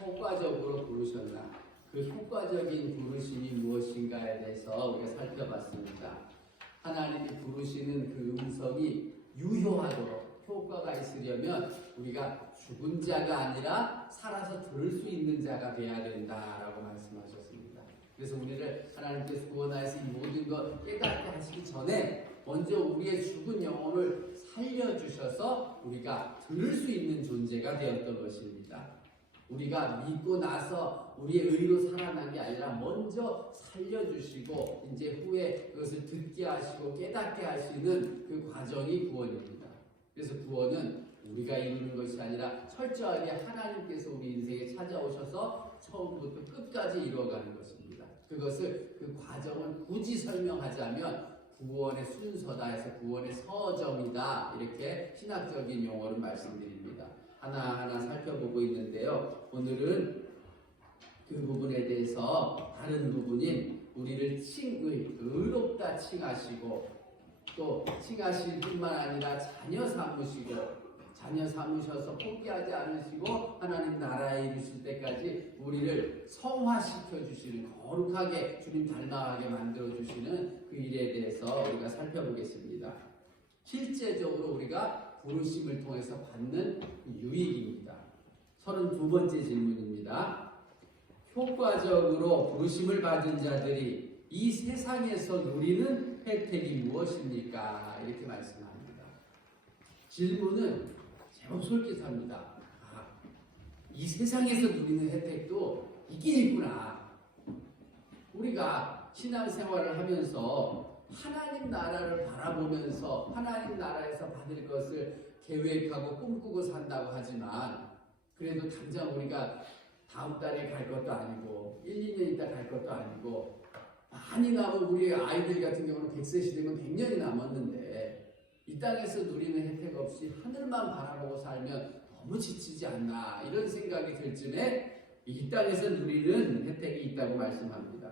효과적으로 부르셨나? 그 효과적인 부르심이 무엇인가에 대해서 우리가 살펴봤습니다. 하나님이 부르시는 그 음성이 유효하도록 효과가 있으려면 우리가 죽은 자가 아니라 살아서 들을 수 있는 자가 되어야 된다라고 말씀하셨습니다. 그래서 우리를 하나님께서 구원하여서 이 모든 것 깨닫게 하시기 전에 먼저 우리의 죽은 영혼을 살려주셔서 우리가 들을 수 있는 존재가 되었던 것입니다. 우리가 믿고 나서 우리의 의로 살아난 게 아니라 먼저 살려주시고 이제 후에 그것을 듣게 하시고 깨닫게 하시는 그 과정이 구원입니다. 그래서 구원은 우리가 이루는 것이 아니라 철저하게 하나님께서 우리 인생에 찾아오셔서 처음부터 끝까지 이루어가는 것입니다. 그것을 그 과정을 굳이 설명하자면 구원의 순서다 해서 구원의 서정이다 이렇게 신학적인 용어로 말씀드립니다. 하나하나 살펴보고 있는데요. 오늘은 그 부분에 대해서 다른 부분인 우리를 의롭다 칭하시고 또 칭하실 뿐만 아니라 자녀 삼으셔서 포기하지 않으시고 하나님 나라에 이르실 때까지 우리를 성화시켜 주시는 거룩하게 주님 닮아가게 만들어 주시는 그 일에 대해서 우리가 살펴보겠습니다. 실제적으로 우리가 부르심을 통해서 받는 유익입니다. 32번째 질문입니다. 효과적으로 부르심을 받은 자들이 이 세상에서 누리는 혜택이 무엇입니까? 이렇게 말씀합니다. 질문은 제법 솔깃합니다. 이 세상에서 누리는 혜택도 있긴 있구나. 우리가 신앙생활을 하면서 하나님 나라를 바라보면서 하나님 나라에서 받을 것을 계획하고 꿈꾸고 산다고 하지만 그래도 당장 우리가 다음 달에 갈 것도 아니고 1, 2년 있다 갈 것도 아니고 많이 남은 우리 아이들 같은 경우는 100세 시대면 100년이 남았는데 이 땅에서 누리는 혜택 없이 하늘만 바라보고 살면 너무 지치지 않나 이런 생각이 들 쯤에 이 땅에서 누리는 혜택이 있다고 말씀합니다.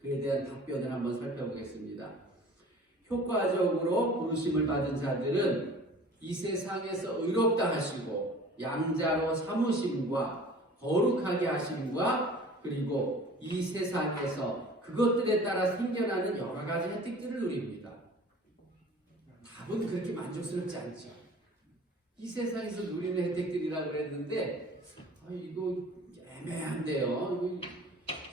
그에 대한 답변을 한번 살펴보겠습니다. 효과적으로 부르심을 받은 자들은 이 세상에서 의롭다 하시고 양자로 삼으심과 거룩하게 하심과 그리고 이 세상에서 그것들에 따라 생겨나는 여러 가지 혜택들을 누립니다. 답은 그렇게 만족스럽지 않죠. 이 세상에서 누리는 혜택들이라고 그랬는데 이거 애매한데요.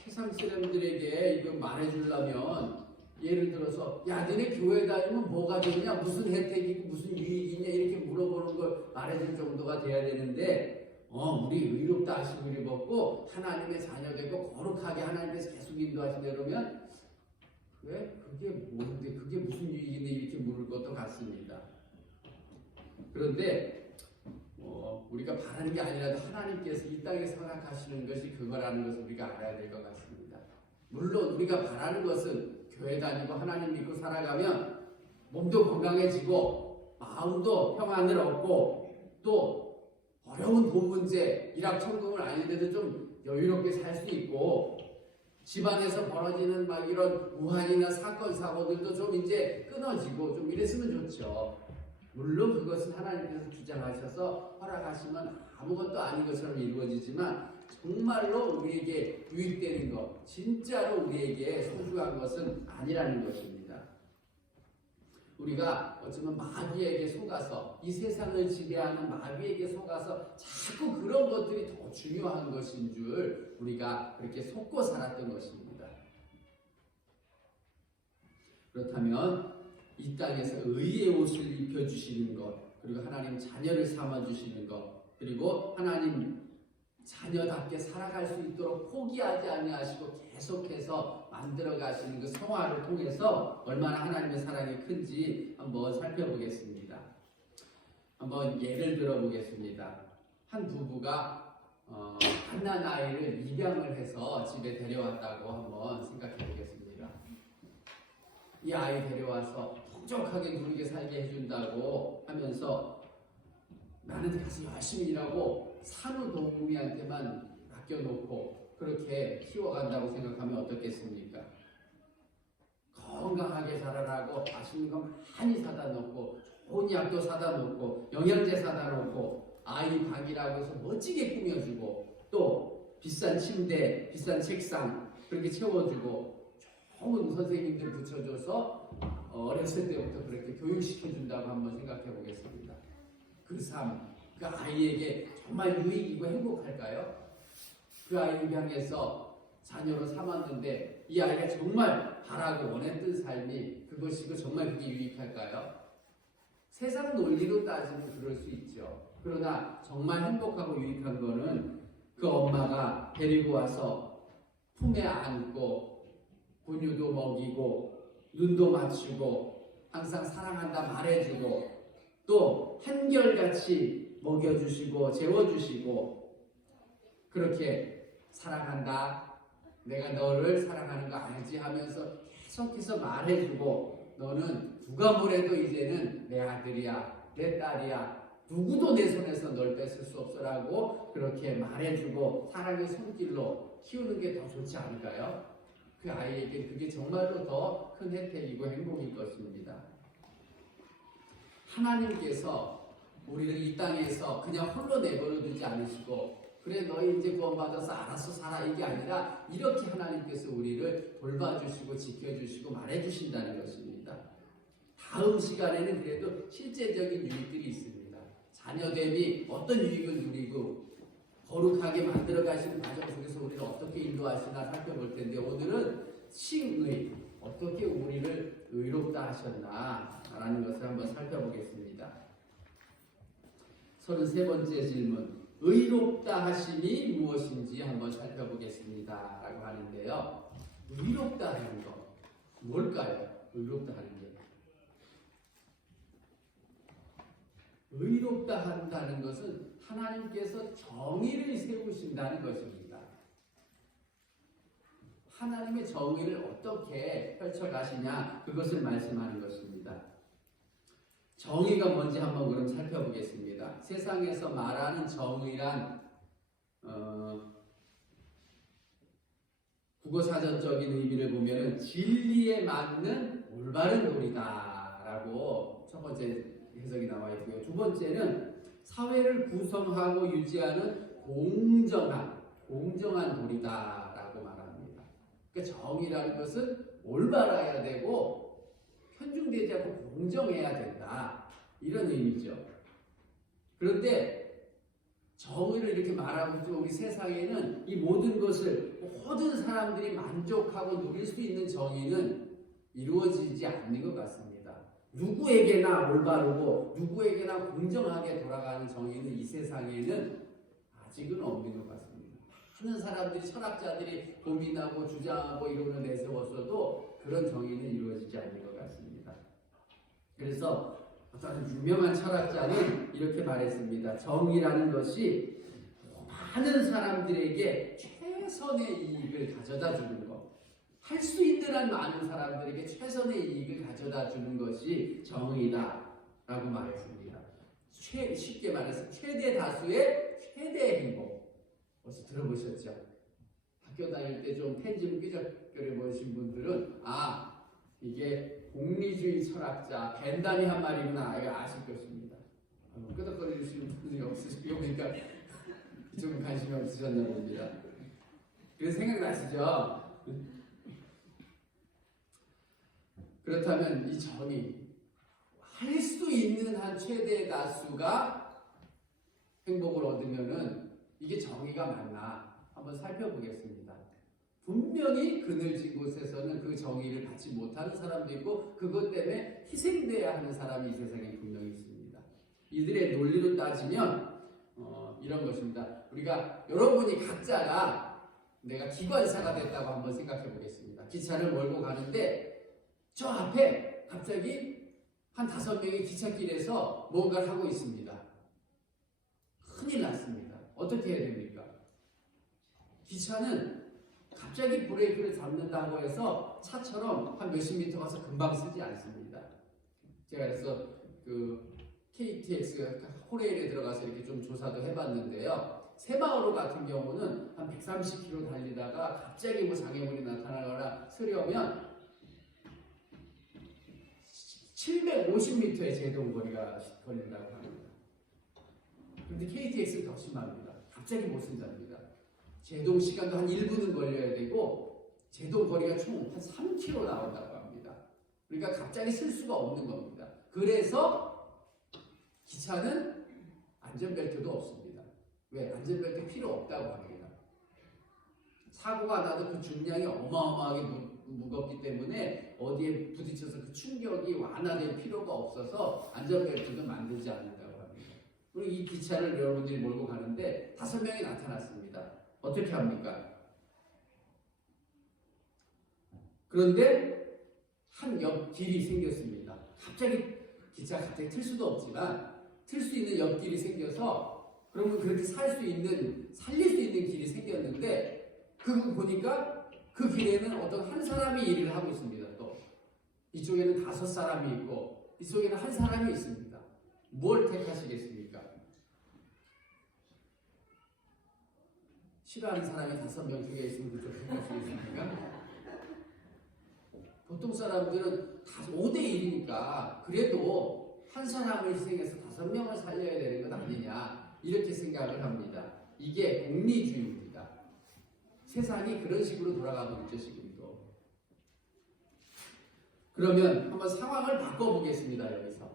세상 사람들에게 이거 말해주려면 예를 들어서 야 너네 교회 다니면 뭐가 되냐 무슨 혜택이고 무슨 유익이 있냐 이렇게 물어보는 걸 말해줄 정도가 돼야 되는데 우리 의롭다 하시고 우리 먹고 하나님의 자녀 되고 거룩하게 하나님께서 계속 인도하시네 그러면 왜? 그게 뭔데 그게 무슨 유익인데 이렇게 물을 것도 같습니다. 그런데 우리가 바라는 게 아니라도 하나님께서 이 땅에 생각하시는 것이 그거라는 것을 우리가 알아야 될 것 같습니다. 물론 우리가 바라는 것은 교회 다니고 하나님 믿고 살아가면 몸도 건강해지고 마음도 평안을 얻고 또 어려운 돈 문제, 일확천금은 아닌데도 좀 여유롭게 살 수 있고 집안에서 벌어지는 막 이런 우환이나 사건 사고들도 좀 이제 끊어지고 좀 이랬으면 좋죠. 물론 그것은 하나님께서 주장하셔서 허락하시면 아무것도 아닌 것처럼 이루어지지만 정말로 우리에게 유익되는 것, 진짜로 우리에게 소중한 것은 아니라는 것입니다. 우리가 어쩌면 마귀에게 속아서 이 세상을 지배하는 마귀에게 속아서 자꾸 그런 것들이 더 중요한 것인 줄 우리가 그렇게 속고 살았던 것입니다. 그렇다면 이 땅에서 의의 옷을 입혀주시는 것, 그리고 하나님 자녀를 삼아주시는 것, 그리고 하나님 자녀답게 살아갈 수 있도록 포기하지 아니하시고 계속해서 만들어 가시는 그 성화를 통해서 얼마나 하나님의 사랑이 큰지 한번 살펴보겠습니다. 한번 예를 들어보겠습니다. 한 부부가 갓난 아이를 입양을 해서 집에 데려왔다고 한번 생각해 보겠습니다. 이 아이 데려와서 풍족하게 누리게 살게 해준다고 하면서 나는 가서 열심히 일하고 산후동무미한테만 맡겨놓고 그렇게 키워간다고 생각하면 어떻겠습니까? 건강하게 자라라고 맛있는 거 많이 사다 놓고 좋은 약도 사다 놓고 영양제 사다 놓고 아이 방이라고 해서 멋지게 꾸며주고 비싼 침대, 비싼 책상 그렇게 채워주고 좋은 선생님들 붙여줘서 어렸을 때부터 그렇게 교육시켜준다고 한번 생각해 보겠습니다. 그 삶, 그 아이에게 정말 유익이고 행복할까요? 그 아이를 향해서 자녀로 삼았는데 이 아이가 정말 바라고 원했던 삶이 그것이고 정말 그게 유익할까요? 세상 논리로 따지면 그럴 수 있죠. 그러나 정말 행복하고 유익한 거는 그 엄마가 데리고 와서 품에 안고 분유도 먹이고 눈도 맞추고 항상 사랑한다 말해주고 또 한결같이 먹여주시고 재워주시고 그렇게 사랑한다 내가 너를 사랑하는 거 알지 하면서 계속해서 말해주고 너는 누가 뭐래도 이제는 내 아들이야 내 딸이야 누구도 내 손에서 널 뺏을 수 없어라고 그렇게 말해주고 사랑의 손길로 키우는 게 더 좋지 않을까요? 그 아이에게 그게 정말로 더 큰 혜택이고 행복일 것입니다. 하나님께서 우리를 이 땅에서 그냥 홀로 내버려 두지 않으시고 그래 너희 이제 구원받아서 알아서 살아 이게 아니라 이렇게 하나님께서 우리를 돌봐주시고 지켜주시고 말해주신다는 것입니다. 다음 시간에는 그래도 실제적인 유익들이 있습니다. 자녀됨이 어떤 유익을 누리고 거룩하게 만들어 가시는 과정 속에서 우리를 어떻게 인도하시나 살펴볼 텐데 오늘은 칭의 어떻게 우리를 의롭다 하셨나 라는 것을 한번 살펴보겠습니다. 33번째 질문 의롭다 하심이 무엇인지 한번 살펴보겠습니다 라고 하는데요. 의롭다 하는 것 뭘까요? 의롭다 하는 게 의롭다 한다는 것은 하나님께서 정의를 세우신다는 것입니다. 하나님의 정의를 어떻게 펼쳐가시냐 그것을 말씀하는 것입니다. 정의가 뭔지 한번 그럼 살펴보겠습니다. 세상에서 말하는 정의란 국어사전적인 의미를 보면 진리에 맞는 올바른 도리다라고 첫 번째 해석이 나와 있고요. 두 번째는 사회를 구성하고 유지하는 공정한 도리다라고 말합니다. 그러니까 정의라는 것은 올바라야 되고 편중되지 않고 공정해야 된다. 이런 의미죠. 그런데 정의를 이렇게 말하고 있지만 우리 세상에는 이 모든 것을 모든 사람들이 만족하고 누릴 수 있는 정의는 이루어지지 않는 것 같습니다. 누구에게나 올바르고 누구에게나 공정하게 돌아가는 정의는 이 세상에는 아직은 없는 것 같습니다. 많은 사람들이 철학자들이 고민하고 주장하고 이론을 내세웠어도 그런 정의는 이루어지지 않는 것 같습니다. 그래서 어떤 유명한 철학자는 이렇게 말했습니다. 정의라는 것이 많은 사람들에게 최선의 이익을 가져다 주는 것. 할 수 있는 한 많은 사람들에게 최선의 이익을 가져다 주는 것이 정의다라고 말했습니다. 쉽게 말해서 최대 다수의 최대 행복. 벌써 들어보셨죠? 학교 다닐 때 좀 펜 좀 삐적거려 보신 분들은 이게 공리주의 철학자 벤담이 한 말이구나 이거 아실 것입니다. 끄덕거리시는 분들이 없으시고 보니까 좀 관심이 없으셨나 봅니다. 그래서 생각나시죠? 그렇다면 이 정의 할 수 있는 한 최대 다수가 행복을 얻으면은 이게 정의가 맞나 한번 살펴보겠습니다. 분명히 그늘진 곳에서는 그 정의를 받지 못하는 사람도 있고 그것 때문에 희생돼야 하는 사람이 이 세상에 분명히 있습니다. 이들의 논리로 따지면 이런 것입니다. 우리가 여러분이 각자가 내가 기관사가 됐다고 한번 생각해 보겠습니다. 기차를 몰고 가는데 저 앞에 갑자기 한 5명이 기찻길에서 뭔가를 하고 있습니다. 큰일 났습니다. 어떻게 해야 됩니까? 기차는 갑자기 브레이크를 잡는다고 해서 차처럼 한 몇십 미터 가서 금방 쓰지 않습니다. 제가 그래서 그 KTX 호레일에 들어가서 이렇게 좀 조사도 해봤는데요. 새마을호 같은 경우는 한 130km 달리다가 갑자기 뭐 장애물이 나타나거나 쓰려면 750m의 제동거리가 걸린다고 합니다. 그런데 KTX는 더 심합니다. 갑자기 못 쓴답니다. 제동 시간도 한 1분은 걸려야 되고 제동 거리가 총 한 3km 나온다고 합니다. 그러니까 갑자기 쓸 수가 없는 겁니다. 그래서 기차는 안전벨트도 없습니다. 왜? 안전벨트 필요 없다고 합니다. 사고가 나도 그 중량이 어마어마하게 무겁기 때문에 어디에 부딪혀서 그 충격이 완화될 필요가 없어서 안전벨트도 만들지 않는다고 합니다. 그리고 이 기차를 여러분들이 몰고 가는데 5명이 나타났습니다. 어떻게 합니까? 그런데 한 옆길이 생겼습니다. 기차가 갑자기 틀 수도 없지만 틀 수 있는 옆길이 생겨서 그러면 그렇게 살릴 수 있는 길이 생겼는데 그거 보니까 그 길에는 어떤 한 사람이 일을 하고 있습니다. 또 이쪽에는 5사람이 있고 이쪽에는 한 사람이 있습니다. 뭘 택하시겠습니까? 싫어하는 사람이 5명 중에 있으면 그쪽 택하시겠습니까? 보통 사람들은 5대1이니까 그래도 한 사람을 희생해서 5명을 살려야 되는 것 아니냐 이렇게 생각을 합니다. 이게 공리주의입니다. 세상이 그런 식으로 돌아가고 있죠, 지금도. 그러면 한번 상황을 바꿔보겠습니다. 여기서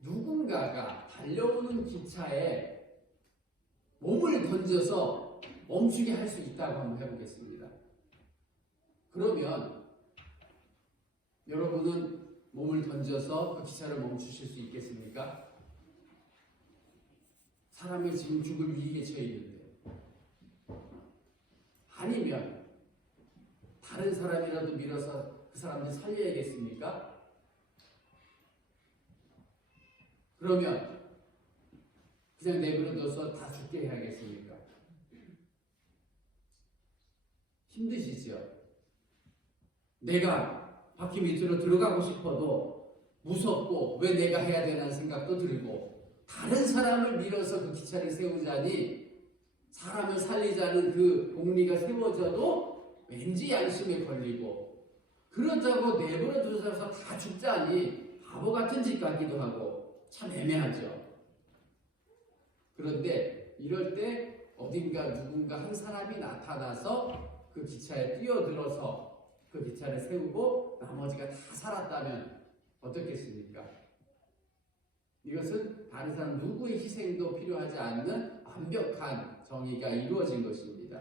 누군가가 달려오는 기차에 몸을 던져서 멈추게 할 수 있다고 한번 해보겠습니다. 그러면 여러분은 몸을 던져서 그 기차를 멈추실 수 있겠습니까? 사람이 지금 죽을 위기에 처해 있는데. 아니면 다른 사람이라도 밀어서 그 사람들 살려야겠습니까? 그러면 그냥 내버려둬서 다 죽게 해야겠습니까? 힘드시죠? 내가 바퀴 밑으로 들어가고 싶어도 무섭고 왜 내가 해야 되나는 생각도 들고 다른 사람을 밀어서 그 기차를 세우자니 사람을 살리자는 그 공리가 세워져도 왠지 양심에 걸리고 그렇다고 내버려 두셔서 다 죽자니 바보 같은 짓 같기도 하고 참 애매하죠. 그런데 이럴 때 어딘가 누군가 한 사람이 나타나서 그 기차에 뛰어들어서 그 기차를 세우고 나머지가 다 살았다면 어떻겠습니까? 이것은 다른 사람 누구의 희생도 필요하지 않는 완벽한 정의가 이루어진 것입니다.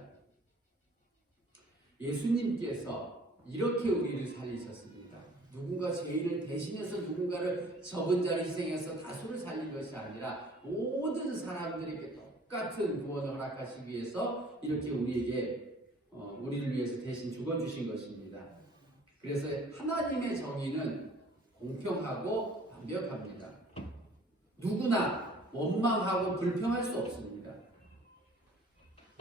예수님께서 이렇게 우리를 살리셨습니다. 누군가 죄인을 대신해서 누군가를 적은 자를 희생해서 다수를 살린 것이 아니라 모든 사람들에게 똑같은 구원을 허락하시기 위해서 이렇게 우리를 위해서 대신 죽어주신 것입니다. 그래서 하나님의 정의는 공평하고 완벽합니다. 누구나 원망하고 불평할 수 없습니다.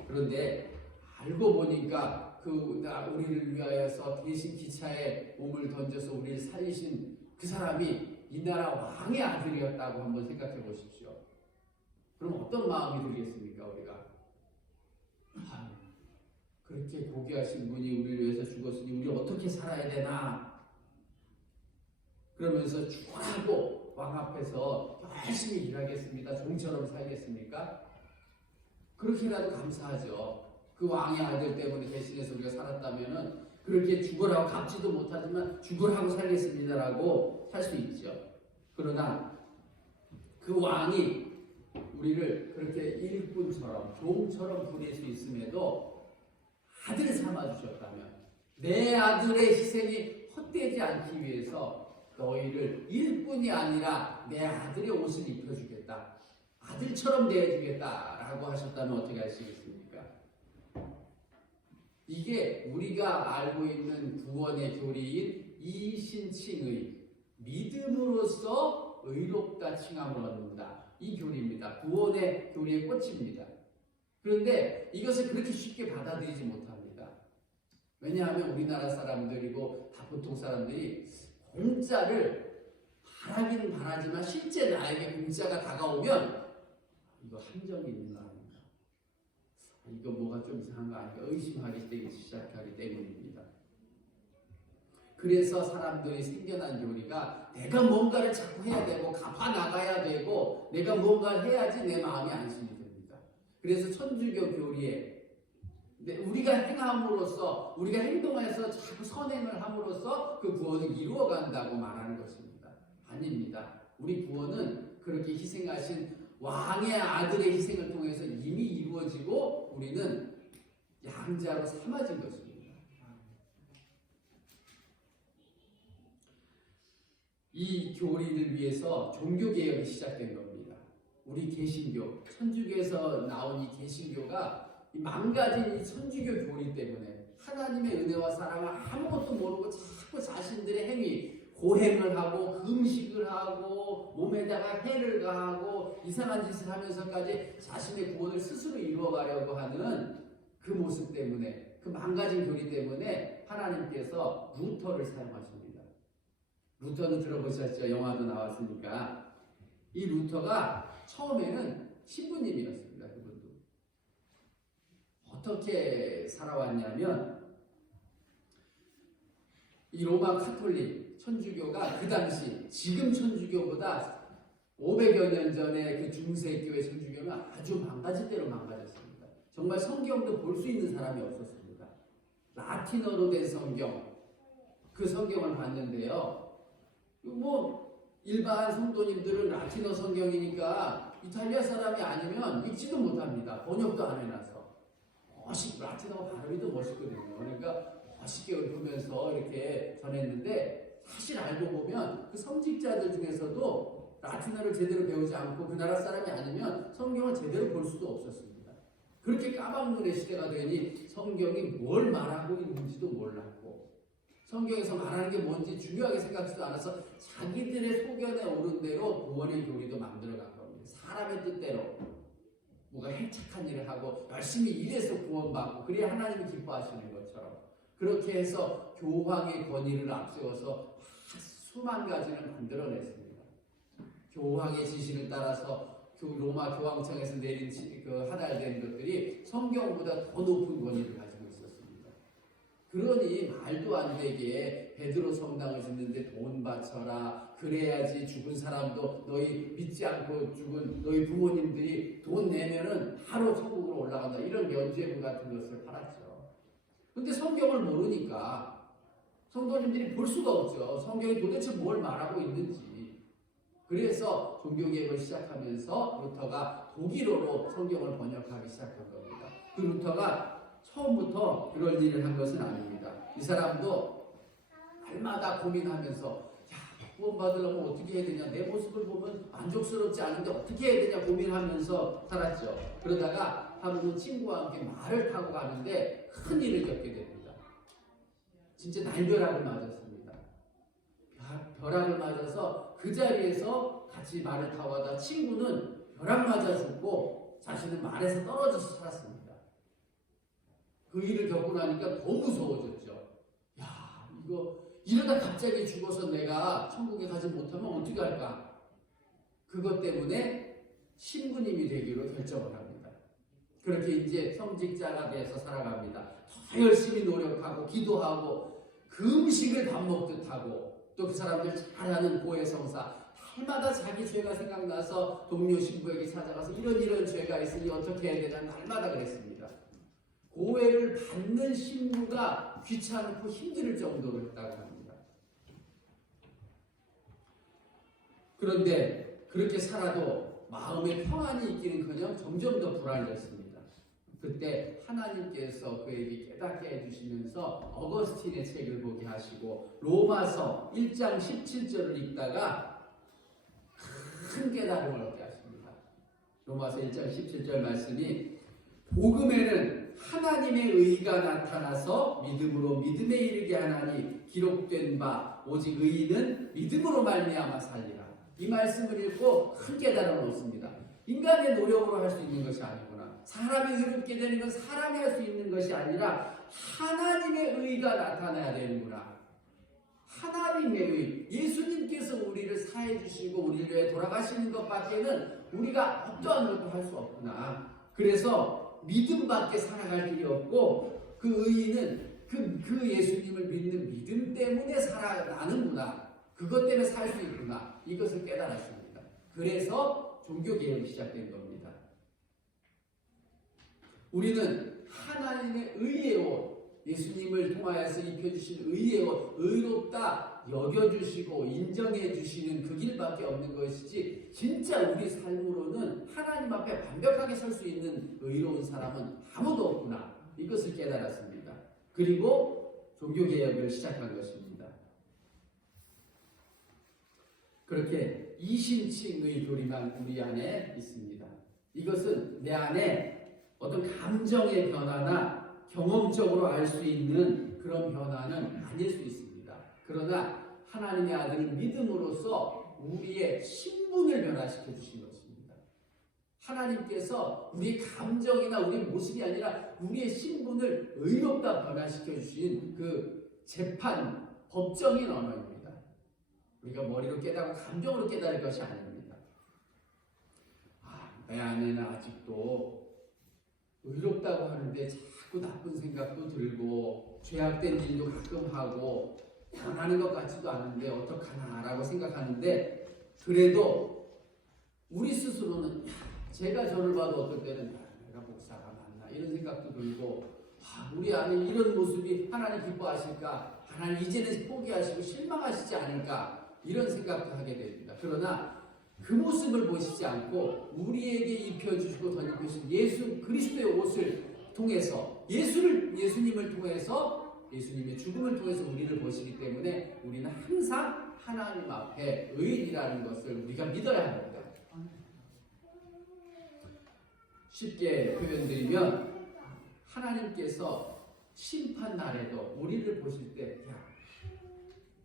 그런데 알고 보니까 우리를 위하여서 대신 기차에 몸을 던져서 우리를 살리신 그 사람이 이 나라 왕의 아들이었다고 한번 생각해 보십시오. 그럼 어떤 마음이 들겠습니까, 우리가? 그렇게 고귀하신 분이 우리를 위해서 죽었으니 우리 어떻게 살아야 되나? 그러면서 죽어라고 왕 앞에서 열심히 일하겠습니다. 종처럼 살겠습니까? 그렇게라도 감사하죠. 그 왕의 아들 때문에 대신해서 우리가 살았다면은 그렇게 죽으라고 갚지도 못하지만 죽으라고 살겠습니다라고 할 수 있죠. 그러나 그 왕이 우리를 그렇게 일꾼처럼 종처럼 부릴 수 있음에도 아들을 삼아주셨다면 내 아들의 희생이 헛되지 않기 위해서 너희를 일꾼이 아니라 내 아들의 옷을 입혀주겠다. 아들처럼 대해주겠다라고 하셨다면 어떻게 하시겠습니까? 이게 우리가 알고 있는 구원의 교리인 이신칭의 믿음으로써 의롭다 칭함을 얻는다. 이 교리입니다. 구원의 교리의 꽃입니다. 그런데 이것을 그렇게 쉽게 받아들이지 못합니다. 왜냐하면 우리나라 사람들이고 다 보통 사람들이 공짜를 바라기는 바라지만 실제 나에게 공짜가 다가오면 이거 함정이 있는 거 아닌가? 이거 뭐가 좀 이상한 거 아닌가? 의심하기 시작하기 때문입니다. 그래서 사람들이 생겨난 교리가 내가 뭔가를 자꾸 해야 되고 갚아 나가야 되고 내가 뭔가를 해야지 내 마음이 안심이 됩니다. 그래서 천주교 교리에 근데 우리가 행함으로써, 우리가 행동해서 자꾸 선행을 함으로써 그 구원을 이루어간다고 말하는 것입니다. 아닙니다. 우리 구원은 그렇게 희생하신 왕의 아들의 희생을 통해서 이미 이루어지고 우리는 양자로 삼아진 것입니다. 이 교리를 위해서 종교개혁이 시작된 겁니다. 우리 개신교, 천주교에서 나온 이 개신교가 망가진 이 천주교 교리 때문에 하나님의 은혜와 사랑을 아무것도 모르고 자꾸 자신들의 행위, 고행을 하고 금식을 하고 몸에다가 해를 가하고 이상한 짓을 하면서까지 자신의 구원을 스스로 이루어가려고 하는 그 모습 때문에, 그 망가진 교리 때문에 하나님께서 루터를 사용하십니다. 루터는 들어보셨죠? 영화도 나왔으니까. 이 루터가 처음에는 신부님이었습니다. 그분도. 어떻게 살아왔냐면 이 로마 카톨릭 천주교가 그 당시 지금 천주교보다 500여 년 전에 그 중세교회 천주교는 아주 망가질 대로 망가졌습니다. 정말 성경도 볼 수 있는 사람이 없었습니다. 라틴어로 된 성경, 그 성경을 봤는데요. 뭐 일반 성도님들은 라틴어 성경이니까 이탈리아 사람이 아니면 읽지도 못합니다. 번역도 안 해놔서. 라틴어 발음이 더 멋있거든요. 그러니까 멋있게 읊으면서 이렇게 전했는데 사실 알고 보면 그 성직자들 중에서도 라틴어를 제대로 배우지 않고 그 나라 사람이 아니면 성경을 제대로 볼 수도 없었습니다. 그렇게 까막눈의 시대가 되니 성경이 뭘 말하고 있는지도 몰랐고 성경에서 말하는 게 뭔지 중요하게 생각지도 않아서 자기들의 소견에 오른 대로 구원의 교리도 만들어간 겁니다. 사람의 뜻대로 뭐가 행착한 일을 하고 열심히 일해서 구원받고 그래야 하나님이 기뻐하시는 것처럼 그렇게 해서 교황의 권위를 앞세워서 수만 가지를 만들어냈습니다. 교황의 지시를 따라서 로마 교황청에서 내린 하달된 것들이 성경보다 더 높은 권위를 가지고 있었습니다. 그러니 말도 안 되게 베드로 성당을 짓는데 돈 바쳐라. 그래야지 죽은 사람도 너희 믿지 않고 죽은 너희 부모님들이 돈 내면은 바로 천국으로 올라간다. 이런 면죄부 같은 것을 팔았죠. 근데 성경을 모르니까 성도님들이 볼 수가 없죠. 성경이 도대체 뭘 말하고 있는지. 그래서 종교개혁을 시작하면서 루터가 독일어로 성경을 번역하기 시작한 겁니다. 그 루터가 처음부터 그럴 일을 한 것은 아닙니다. 이 사람도 날마다 고민하면서 구원 받으려면 어떻게 해야 되냐, 내 모습을 보면 만족스럽지 않은데 어떻게 해야 되냐 고민하면서 살았죠. 그러다가 하루는 친구와 함께 말을 타고 가는데 큰 일을 겪게 됩니다. 진짜 날벼락을 맞았습니다. 벼락을 맞아서 그 자리에서 같이 말을 타고 가다 친구는 벼락 맞아 죽고 자신은 말에서 떨어져서 살았습니다. 그 일을 겪고 나니까 더 무서워졌죠. 야, 이러다 갑자기 죽어서 내가 천국에 가지 못하면 어떻게 할까? 그것 때문에 신부님이 되기로 결정을 합니다. 그렇게 이제 성직자가 돼서 살아갑니다. 더 열심히 노력하고 기도하고 금식을 밥 먹듯 하고 또 그 사람들 잘 아는 고해성사 날마다 자기 죄가 생각나서 동료 신부에게 찾아가서 이런 죄가 있으니 어떻게 해야 되나 날마다 그랬습니다. 고해를 받는 신부가 귀찮고 힘들 정도로 했다고 합니다. 그런데 그렇게 살아도 마음의 평안이 있기는커녕 점점 더 불안해졌습니다. 그때 하나님께서 그에게 깨닫게 해주시면서 어거스틴의 책을 보게 하시고 로마서 1장 17절을 읽다가 큰 깨달음을 얻게 하십니다. 로마서 1장 17절 말씀이 복음에는 하나님의 의가 나타나서 믿음으로 믿음에 이르게 하나니 기록된 바 오직 의인은 믿음으로 말미암아 살리라. 이 말씀을 읽고 큰 깨달음을 얻습니다. 인간의 노력으로 할 수 있는 것이 아니구나. 사람이 의롭게 되는 건 사람이 할 수 있는 것이 아니라 하나님의 의가 나타나야 되는구나. 하나님의 의, 예수님께서 우리를 사해 주시고 우리를 위해 돌아가시는 것밖에는 우리가 어떠한 것도 할 수 없구나. 그래서 믿음밖에 살아갈 길이 없고 그 의인은 그 예수님을 믿는 믿음 때문에 살아나는구나. 그것 때문에 살 수 있구나. 이것을 깨달았습니다. 그래서 종교개혁이 시작된 겁니다. 우리는 하나님의 의의 옷, 예수님을 통하여서 입혀주신 의의 옷, 의롭다 여겨주시고 인정해주시는 그 길밖에 없는 것이지, 진짜 우리 삶으로는 하나님 앞에 완벽하게 설 수 있는 의로운 사람은 아무도 없구나, 이것을 깨달았습니다. 그리고 종교개혁을 시작한 것입니다. 그렇게 이심칭의 교리만 우리 안에 있습니다. 이것은 내 안에 어떤 감정의 변화나 경험적으로 알 수 있는 그런 변화는 아닐 수 있습니다. 그러나 하나님의 아들을 믿음으로써 우리의 신분을 변화시켜 주신 것입니다. 하나님께서 우리의 감정이나 우리의 모습이 아니라 우리의 신분을 의롭다 변화시켜 주신 그 재판, 법정인 언어입니다. 우리가 머리로 깨닫고 감정으로 깨달을 것이 아닙니다. 내 안에는 아직도 의롭다고 하는데 자꾸 나쁜 생각도 들고 죄악된 일도 가끔 하고 변하는 것 같지도 않은데 어떡하나 라고 생각하는데, 그래도 우리 스스로는 제가 저를 봐도 어떨 때는 내가 목사가 맞나 이런 생각도 들고, 우리 안에 이런 모습이 하나님 기뻐하실까, 하나님 이제는 포기하시고 실망하시지 않을까, 이런 생각도 하게 됩니다. 그러나 그 모습을 보시지 않고 우리에게 입혀주시고 덧입으신 예수 그리스도의 옷을 통해서, 예수님을 통해서, 예수님의 죽음을 통해서 우리를 보시기 때문에 우리는 항상 하나님 앞에 의인이라는 것을 우리가 믿어야 합니다. 쉽게 표현드리면 하나님께서 심판 날에도 우리를 보실 때,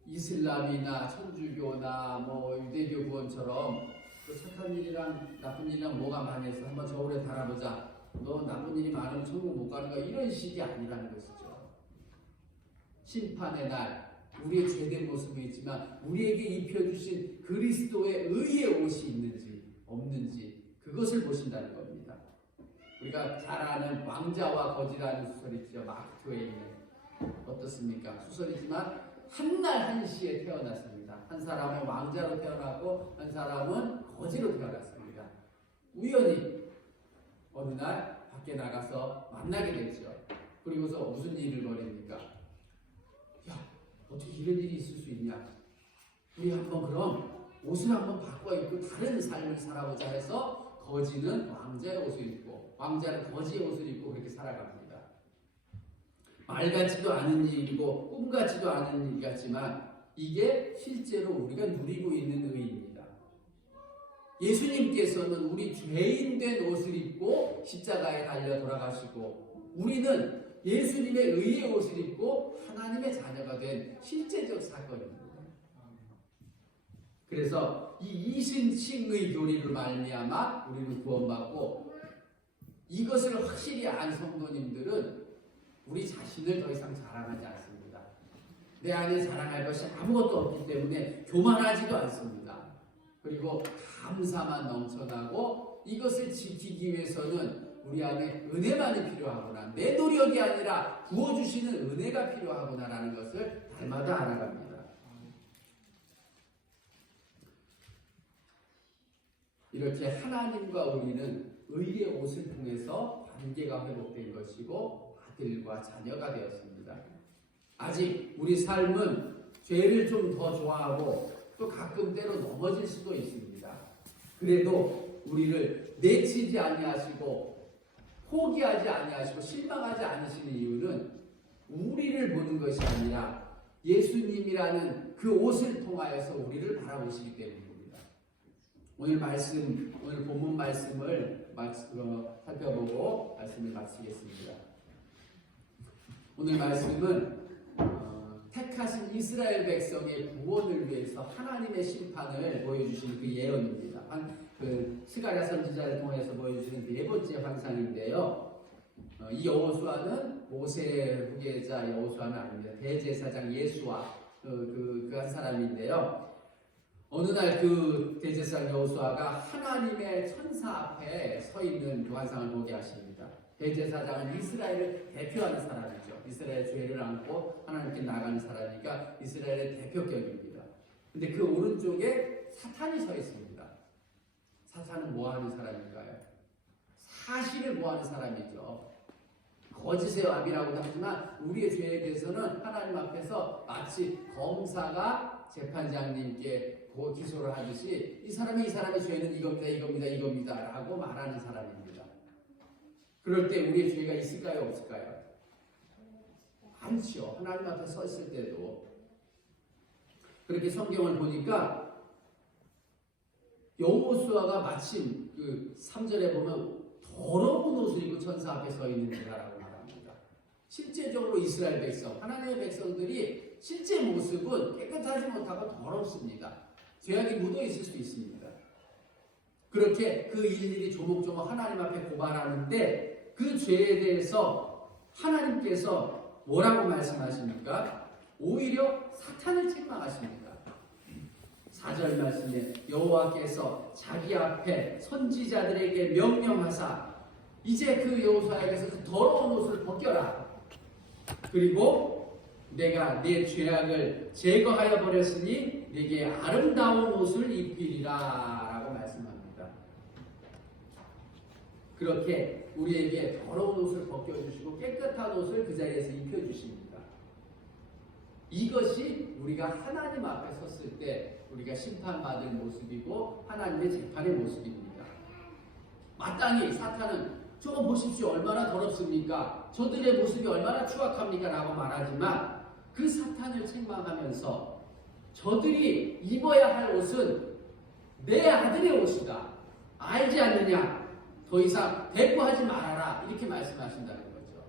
이슬람이나 천주교나 유대교 구원처럼 그 착한 일이랑 나쁜 일이랑 뭐가 많이 해서 한번 저울에 달아보자, 너 나쁜 일이 많으면 천국 못 가는 거야, 이런 식이 아니라는 것이죠. 심판의 날 우리의 죄된 모습이 있지만 우리에게 입혀주신 그리스도의 의의 옷이 있는지 없는지, 그것을 보신다는 겁니다. 우리가 잘 아는 왕자와 거지라는 소설이 있죠. 마크 트웨인의. 어떻습니까? 소설이지만 한날 한시에 태어났습니다. 한 사람은 왕자로 태어났고 한 사람은 거지로 태어났습니다. 우연히 어느 날 밖에 나가서 만나게 됐죠. 그리고서 무슨 일을 벌입니까? 어떻게 이런 일이 있을 수 있냐? 우리 한번 그럼 옷을 한번 바꿔 입고 다른 삶을 살아보자 해서, 거지는 왕자의 옷을 입고 왕자는 거지의 옷을 입고 그렇게 살아갑니다. 말 같지도 않은 일이고 꿈 같지도 않은 일 같지만 이게 실제로 우리가 누리고 있는 의입니다. 예수님께서는 우리 죄인 된 옷을 입고 십자가에 달려 돌아가시고, 우리는 예수님의 의의 옷을 입고 하나님의 자녀가 된 실제적 사건입니다. 그래서 이 이신칭의 교리를 말미암아 우리는 구원받고, 이것을 확실히 안 성도님들은 우리 자신을 더 이상 자랑하지 않습니다. 내 안에 자랑할 것이 아무것도 없기 때문에 교만하지도 않습니다. 그리고 감사만 넘쳐나고, 이것을 지키기 위해서는 우리 안에 은혜만이 필요하구나, 내 노력이 아니라 부어주시는 은혜가 필요하구나라는 것을 날마다 알아갑니다. 이렇게 하나님과 우리는 의의 옷을 통해서 관계가 회복된 것이고 아들과 자녀가 되었습니다. 아직 우리 삶은 죄를 좀 더 좋아하고 또 가끔 때로 넘어질 수도 있습니다. 그래도 우리를 내치지 아니하시고 포기하지 아니하시고 실망하지 않으시는 이유는 우리를 보는 것이 아니라 예수님이라는 그 옷을 통하여서 우리를 바라보시기 때문입니다. 오늘 본문 말씀을 살펴보고 말씀을 마치겠습니다. 오늘 말씀은 택하신 이스라엘 백성의 구원을 위해서 하나님의 심판을 보여주신 그 예언입니다. 그 스가랴 선지자를 통해서 보여주시는 네 번째 환상인데요. 이 여호수아는 모세의 후계자 여호수아는 아닙니다. 대제사장 예수아 그 한 사람인데요. 어느 날 그 대제사장 여호수아가 하나님의 천사 앞에 서 있는 그 환상을 보게 하십니다. 대제사장은 이스라엘을 대표하는 사람이죠. 이스라엘의 죄를 안고 하나님께 나가는 사람이니까 이스라엘의 대표격입니다. 근데 그 오른쪽에 사탄이 서 있습니다. 사탄은 뭐 하는 사람일까요? 사실을 뭐 하는 사람이죠. 거짓의 왕이라고도 하지만 우리의 죄에 대해서는 하나님 앞에서 마치 검사가 재판장님께 기소를 하듯이 이 사람의 죄는 이겁니다 라고 말하는 사람입니다. 그럴 때 우리의 죄가 있을까요, 없을까요? 많죠. 하나님 앞에 서 있을 때도. 그렇게 성경을 보니까 여호수아가 마침 그 3절에 보면 더러운 옷을 입고 천사 앞에 서 있는 자라고 말합니다. 실제적으로 이스라엘 백성, 하나님의 백성들이 실제 모습은 깨끗하지 못하고 더럽습니다. 죄악이 묻어 있을 수 있습니다. 그렇게 그 일일이 조목조목 하나님 앞에 고발하는데 그 죄에 대해서 하나님께서 뭐라고 말씀하십니까? 오히려 사탄을 책망하십니다. 4절 말씀에 여호와께서 자기 앞에 선지자들에게 명령하사 이제 그 여호수아에게서 그 더러운 옷을 벗겨라. 그리고 내가 내 죄악을 제거하여 버렸으니 네게 아름다운 옷을 입히리라 라고 말씀합니다. 그렇게 우리에게 더러운 옷을 벗겨주시고 깨끗한 옷을 그 자리에서 입혀주십니다. 이것이 우리가 하나님 앞에 섰을 때 우리가 심판받을 모습이고 하나님의 재판의 모습입니다. 마땅히 사탄은 저거 보십시오. 얼마나 더럽습니까? 저들의 모습이 얼마나 추악합니까? 라고 말하지만 그 사탄을 책망하면서 저들이 입어야 할 옷은 내 아들의 옷이다. 알지 않느냐? 더 이상 대꾸하지 말아라. 이렇게 말씀하신다는 거죠.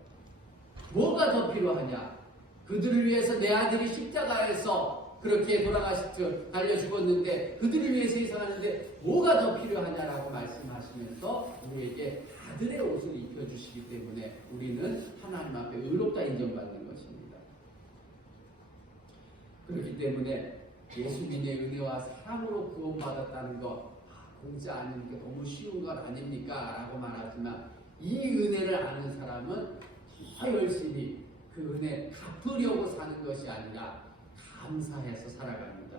뭐가 더 필요하냐? 그들을 위해서 내 아들이 십자가에서 그렇게 달려 죽었는데 그들을 위해서 희생하는데 뭐가 더 필요하냐라고 말씀하시면서 우리에게 아들의 옷을 입혀주시기 때문에 우리는 하나님 앞에 의롭다 인정받는 것입니다. 그렇기 때문에 예수님의 은혜와 사랑으로 구원받았다는 것 공짜 아닙니까? 너무 쉬운 것 아닙니까? 라고 말하지만 이 은혜를 아는 사람은 더 열심히 그 은혜 갚으려고 사는 것이 아니라 감사해서 살아갑니다.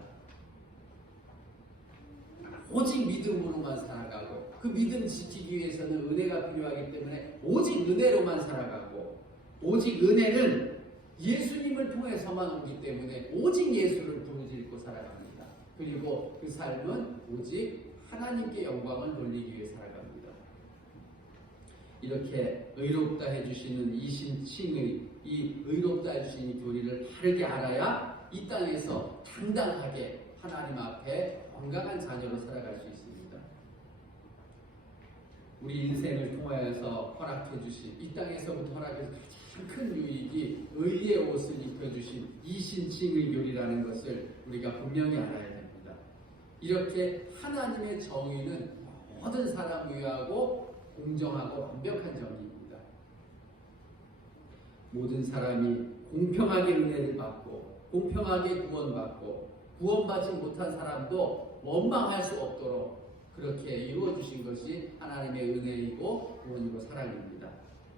오직 믿음으로만 살아가고 그 믿음 지키기 위해서는 은혜가 필요하기 때문에 오직 은혜로만 살아가고 오직 은혜는 예수님을 통해서만 오기 때문에 오직 예수를 부르짖고 살아갑니다. 그리고 그 삶은 오직 하나님께 영광을 돌리기 위해 살아갑니다. 이렇게 의롭다 해주시는 이신칭의 이 의롭다 해주시는 이 교리를 바르게 알아야 이 땅에서 당당하게 하나님 앞에 건강한 자녀로 살아갈 수 있습니다. 우리 인생을 통하여서 허락해 주신 이 땅에서부터 허락해서 가장 큰 유익이 의의 옷을 입혀주신 이신칭의 교리라는 것을 우리가 분명히 알아야 됩니다. 이렇게 하나님의 정의는 모든 사람 위하고 공정하고 완벽한 정의입니다. 모든 사람이 공평하게 은혜를 받고 공평하게 구원받고 구원받지 못한 사람도 원망할 수 없도록 그렇게 이루어주신 것이 하나님의 은혜이고 구원이고 사랑입니다.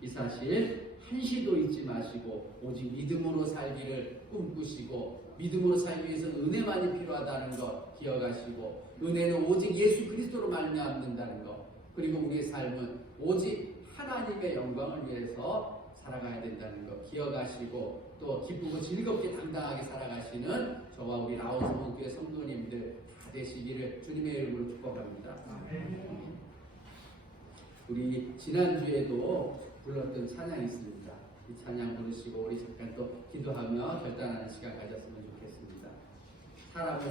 이 사실 한시도 잊지 마시고 오직 믿음으로 살기를 꿈꾸시고 믿음으로 살기 위해서는 은혜만이 필요하다는 것 기억하시고 은혜는 오직 예수 그리스도로 말미암는다는 것 그리고 우리의 삶은 오직 하나님의 영광을 위해서 살아가야 된다는 것 기억하시고 또 기쁘고 즐겁게 당당하게 살아가시는 저와 우리 라오스 본교회 성도님들 다 되시기를 주님의 이름으로 축복합니다. 우리 지난주에도 불렀던 찬양이 있습니다. 이 찬양 부르시고 우리 잠깐 또 기도하며 결단하는 시간 가졌으면 좋겠습니다. 사람을